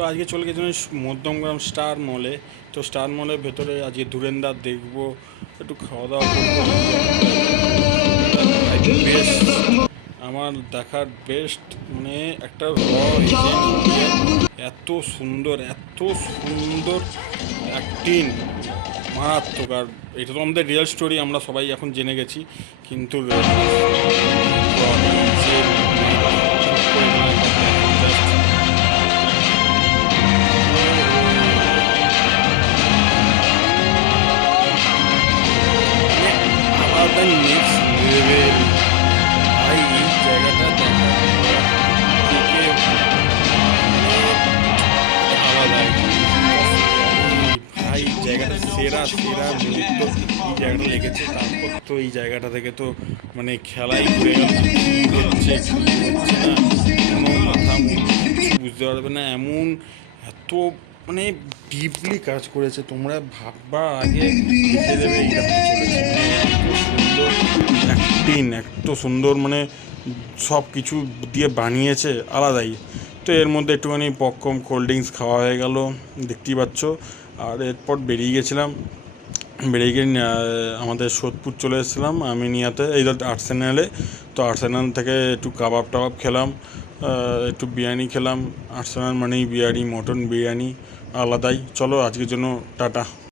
তো আজকে চলে গেছিলাম মধ্যমগ্রাম স্টার মলে। তো স্টার মলের ভেতরে আজকে ধুরেন্দার দেখবো, একটু খাওয়া দাওয়া করবো। বেস্ট, আমার দেখার বেস্ট, মানে একটা র এজেন্ট, এত সুন্দর এত সুন্দর অ্যাক্টিং, মারাত্মক। আর এটা তো আমাদের রিয়েল স্টোরি, আমরা সবাই এখন জেনে গেছি, কিন্তু আলাদা নেক্সট লেভেল। ভাই এই জায়গাটা দেখার পর থেকে আলাদা ভাই, জায়গাটা সেরা সেরা মুহূর্ত এই জায়গাটা লেগেছে। তারপর তো এই জায়গাটা থেকে তো মানে খেলাই ঘুরে গেল, কী হচ্ছে কী হচ্ছে না কোনো মাথা মুন্ডু কিছু বুঝতে পারবে না, এমন এত মানে ডিপলি কাজ করেছে। তোমরা ভাববার আগে দেখে দেবে এইটা হতে চলেছে, মানে এত সুন্দর অ্যাক্টিং, এত সুন্দর মানে সব কিছু দিয়ে বানিয়েছে আলাদাই। তো এর মধ্যে একটুখানি পপকর্ন কোল্ড ড্রিঙ্কস খাওয়া হয়ে গেল, দেখতেই পাচ্ছ। আর এরপর বেরিয়ে গেছিলাম, বেরিয়ে গিয়ে আমাদের সোদপুর চলে এসেছিলাম আমিনিয়াতে, এই আর্সেনালে। তো আর্সেনাল থেকে একটু কাবাব টাবাব খেলাম, একটু বিরিয়ানি খেলাম। আর্সেনাল মানেই বিরিয়ানি, মটন বিরিয়ানি আলাদাই। চলো আজকের জন্য টাটা।